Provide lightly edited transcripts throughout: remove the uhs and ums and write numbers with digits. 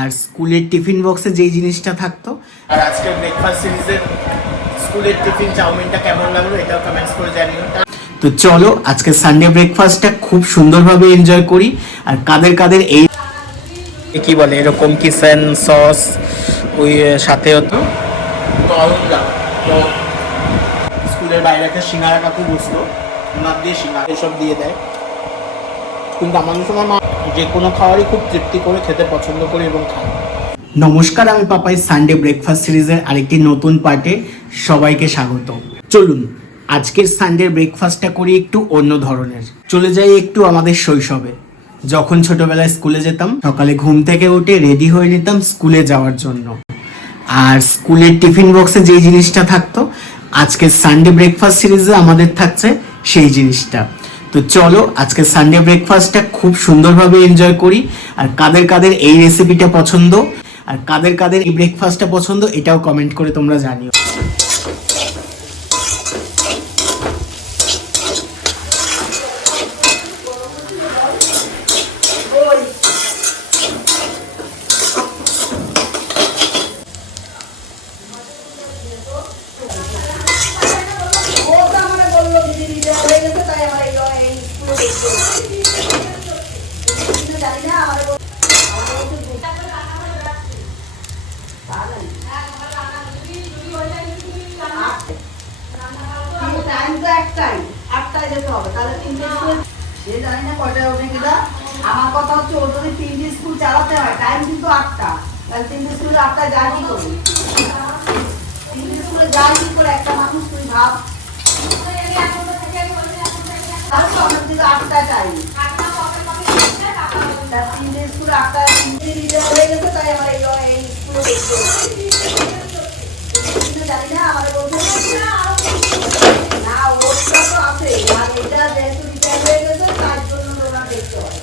আর স্কুলের টিফিন বক্সে যেই জিনিসটা থাকতো। আর আজকের ব্রেকফাস্ট সিরিজের স্কুলের টিফিন চাউমিনটা কেমন লাগলো এটাও কমেন্টস করে জানিও। তো চলো আজকে সানডে ব্রেকফাস্টটা খুব সুন্দরভাবে এনজয় করি। আর কাদের কাদের এই কি বলে এরকম কিচেন সস ওই সাথে হতো তো স্কুলের বাইরে একটা সিঙ্গারা কাকু বসলো, ওনার দিয়ে সিঙ্গারা এসব দিয়ে দেয়। কিন্তু আমাদের সময় মা যে কোনো খাবারই খুব তৃপ্তি করে খেতে পছন্দ করে এবং খায়। নমস্কার, আমি পাপাই সানডে ব্রেকফাস্ট সিরিজের আরেকটি নতুন পার্টে সবাইকে স্বাগত। চলুন আজকের সানডে ব্রেকফাস্টটা করি একটু অন্য ধরনের। চলে যাই একটু আমাদের শৈশবে। যখন ছোটবেলায় স্কুলে যেতাম, সকালে ঘুম থেকে উঠে রেডি হয়ে নিতাম স্কুলে যাওয়ার জন্য। আর স্কুলের টিফিন বক্সে যেই জিনিসটা থাকতো, আজকের সানডে ব্রেকফাস্ট সিরিজে আমাদের থাকছে সেই জিনিসটা। তো চলো আজকে সানডে ব্রেকফাস্টটা খুব সুন্দরভাবে এনজয় করি। আর কাদের কাদের এই রেসিপিটা পছন্দ আর কাদের কাদের এই ব্রেকফাস্টটা পছন্দ এটাও কমেন্ট করে তোমরা জানিও। আমার কথা হচ্ছে ওর যদি 3টি স্কুল চালাতে হয়, টাইম কিন্তু 8টা, তাহলে 3টি স্কুলে 8টায় যায় কি করে? 3টি স্কুলে যায় কি করে একটা মানুষ, তুই ভাব। তাহলে তো আমার দিকে 8টায় টাইম, 3টি স্কুলে 8টায় হয়ে গেছে, তাই আমার এই স্কুলে দেখতে হচ্ছে। জানি না আমাদের বলতে না, ওটা তো আছে, আর এটা যেহেতু রিটায়ার হয়ে গেছে তার জন্য ওরা দেখতে হয়।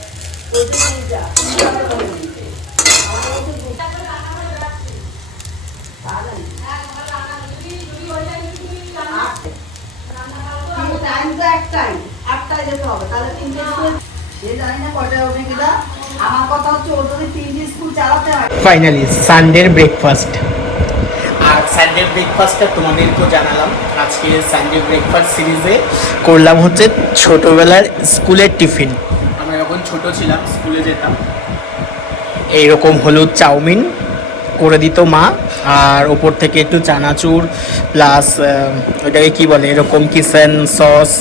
Finally সানডের breakfast. আর সানডের ব্রেকফাস্টটা তোমাদেরকেও জানালাম। আজকে সানডে ব্রেকফাস্ট সিরিজে করলাম হচ্ছে ছোটবেলার স্কুলের টিফিন। আমরা যখন ছোট ছিলাম স্কুলে যেতাম, এইরকম হলুদ চাউমিন করে দিত মা, আর ওপর থেকে একটু চানাচুর প্লাস ওইটাকে কী বলে এরকম কিচেন সস,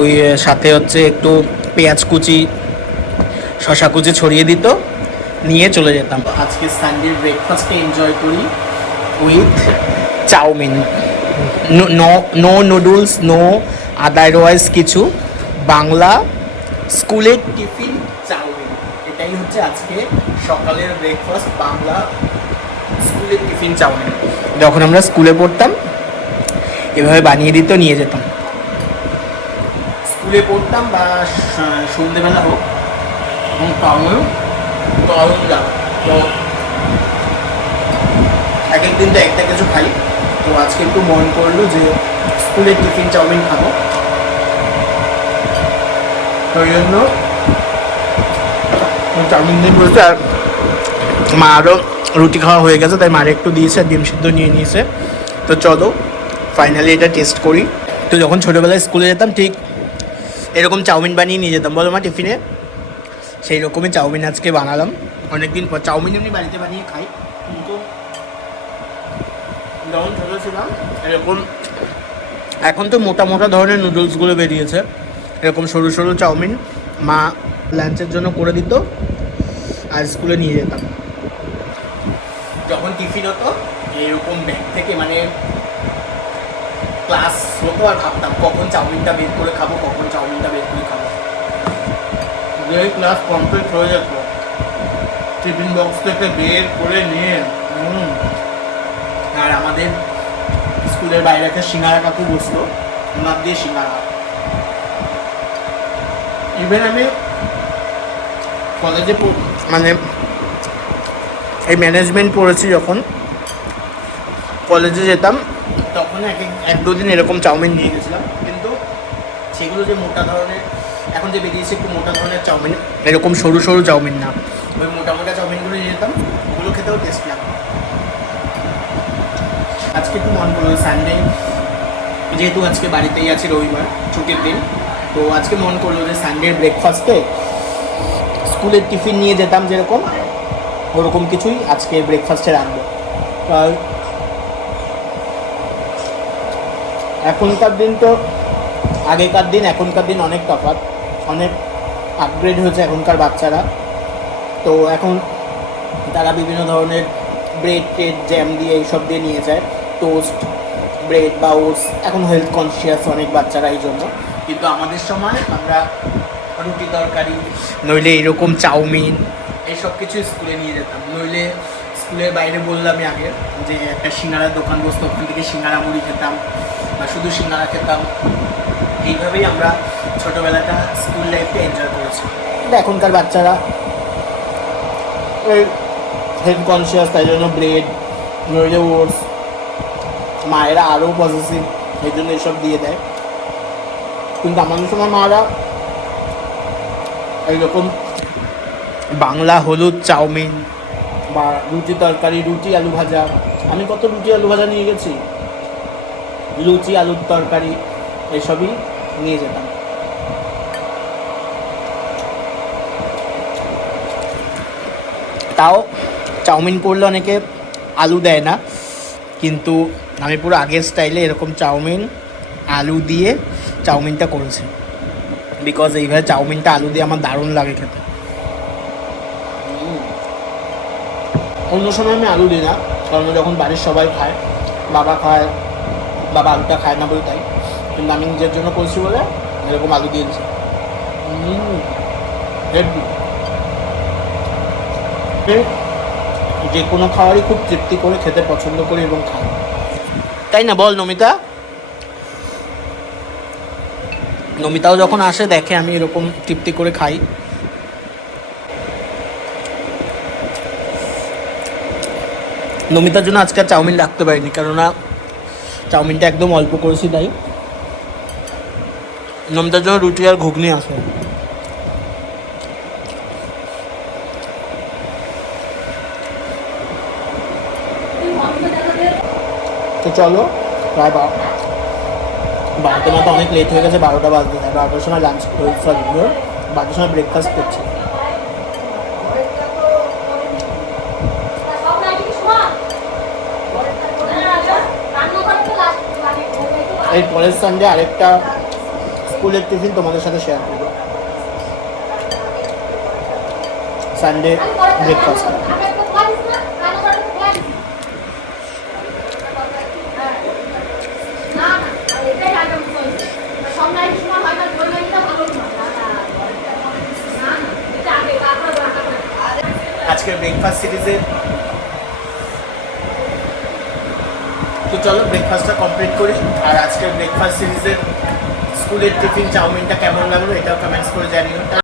ওই সাথে হচ্ছে একটু পেঁয়াজ কুচি শশা কুচি ছড়িয়ে দিত, নিয়ে চলে যেতাম। আজকে সানডে ব্রেকফাস্টে এনজয় করি with chowmein. No noodles, no otherwise কিছু, বাংলা স্কুলের টিফিন চাউমিন। এটাই হচ্ছে আজকে সকালের ব্রেকফাস্ট, বাংলা স্কুলের টিফিন চাউমিন। যখন আমরা স্কুলে পড়তাম এভাবে বানিয়ে দিত, নিয়ে যেতাম। স্কুলে পড়তাম বা সন্ধ্যেবেলা হোক, এবং টাউনেও দারুণ জায়গা। তো এক একদিন তো একটা কিছু খাই, তো আজকে একটু মন করলো যে স্কুলের টিফিন চাউমিন খাবো, ওই জন্য চাউমিন দিয়ে বলছে। আর মা আরও রুটি খাওয়া হয়ে গেছে, তাই মারে একটু দিয়েছে, ডিম সিদ্ধ নিয়ে নিয়েছে। তো চলো ফাইনালি এটা টেস্ট করি। তো যখন ছোটোবেলায় স্কুলে যেতাম ঠিক এরকম চাউমিন বানিয়ে নিয়ে যেতাম, বলো মা টিফিনে, সেই রকমই চাউমিন আজকে বানালাম। অনেকদিন পর চাউমিন এমনি বাড়িতে বানিয়ে খাই, কিন্তু যখন ছোটো ছিলাম এরকম, এখন তো মোটা মোটা ধরনের নুডলসগুলো বেরিয়েছে, এরকম সরু সরু চাউমিন মা লাঞ্চের জন্য করে দিত আর স্কুলে নিয়ে যেতাম। যখন টিফিন হতো এরকম ব্যাগ থেকে, মানে ক্লাস হতো আর ভাবতাম কখন চাউমিনটা বের করে খাবো, কখন চাউমিনটা বের করে খাবো। যে ক্লাস কমপ্লিট হয়ে যেত, টিফিন বক্স থেকে বের করে নিয়ে আর আমাদের স্কুলের বাইরে একটা সিঙ্গারা কাকু বসলো, ওনার দিয়ে সিঙ্গারা। ইভেন আমি কলেজে মানে এই ম্যানেজমেন্ট পড়েছি, যখন কলেজে যেতাম তখন এক দুদিন এরকম চাউমিন নিয়ে গেছিলাম, কিন্তু সেগুলো যে মোটা ধরনের এখন যে বেরিয়েছে একটু মোটা ধরনের চাউমিন, এরকম সরু সরু চাউমিন না, ওই মোটা মোটা চাউমিনগুলো নিয়ে যেতাম, ওগুলো খেতেও টেস্ট লাগবে। আজকে একটু মন করলো সানডে, যেহেতু আজকে বাড়িতেই আছি, রবিবার ছুটির দিন, তো আজকে মন করলো যে সানডের ব্রেকফাস্টে স্কুলের টিফিন নিয়ে যেতাম যেরকম, ওরকম কিছুই আজকে ব্রেকফাস্টে রাখবো। আর এখনকার দিন তো আগেকার দিন এখনকার দিন অনেক তফাৎ, অনেক আপগ্রেড হয়েছে এখনকার বাচ্চারা। তো এখন তারা বিভিন্ন ধরনের ব্রেড ট্রেড জ্যাম দিয়ে এইসব দিয়ে নিয়ে যায়, টোস্ট ব্রেড বা ওটস। এখন হেলথ কনসিয়াস অনেক বাচ্চারা এই জন্য, কিন্তু আমাদের সময় আমরা রুটি তরকারি নইলে এরকম চাউমিন, এইসব কিছু স্কুলে নিয়ে যেতাম। নইলে স্কুলের বাইরে বললামই আগে যে একটা সিঙ্গারার দোকান বসতো, ওখান থেকে সিঙ্গারা মুড়ি খেতাম বা শুধু সিঙ্গারা খেতাম। এইভাবেই আমরা ছোটোবেলাটা স্কুল লাইফে এনজয় করেছি। কিন্তু এখনকার বাচ্চারা হেলথ কনসিয়াস, তাই জন্য ব্রেড নইলে ওটস, মায়েরা আরও পজিটিভ, এই জন্য এসব দিয়ে দেয়। কিন্তু আমাদের সময় মারা এইরকম বাংলা হলুদ চাউমিন, বা রুটি তরকারি, রুটি আলু ভাজা, আমি কত রুটি আলু ভাজা নিয়ে গেছি, লুচি আলুর তরকারি এসবই নিয়ে যেতাম। তাও চাউমিন করলে অনেকে আলু দেয় না, কিন্তু আমি পুরো আগের স্টাইলে এরকম চাউমিন আলু দিয়ে চাউমিনটা করেছি, বিকজ এইভাবে চাউমিনটা আলু দিয়ে আমার দারুণ লাগে খেতে। অন্য সময় আমি আলু দিই না, কারণ যখন বাড়ির সবাই খায়, বাবা খায়, বাবা আলুটা খায় না বলে তাই। কিন্তু আমি নিজের জন্য করছি বলে এরকম আলু দিয়ে দিচ্ছি। যে কোনো খাবারই খুব তৃপ্তি করে খেতে পছন্দ করি এবং খাই, তাই না বল নমিতা? নমিতাও যখন আসে দেখে আমি এরকম তৃপ্তি করে খাই। নমিতার জন্য আজকে আর চাউমিন রাখতে পারিনি, কেননা চাউমিনটা একদম অল্প করেছি, তাই নমিতার জন্য রুটি আর ঘুগনি আসে। তো চলো, প্রায় বারোটা মতো অনেক লেট হয়ে গেছে, 12টা বাজতে যায়। 12টার সময় লাঞ্চ, সরি 12টার সময় ব্রেকফাস্ট করছি। এর পরের সানডে আরেকটা স্কুলের টিফিন তোমাদের সাথে শেয়ার করবো, সানডে ব্রেকফাস্ট। আজকের ব্রেকফাস্ট সিরিজে তো চলো ব্রেকফাস্টটা কমপ্লিট করি। আর আজকের ব্রেকফাস্ট সিরিজের স্কুলের টিফিন চাউমিনটা কেমন লাগলো এটাও কমেন্টস করে জানিও।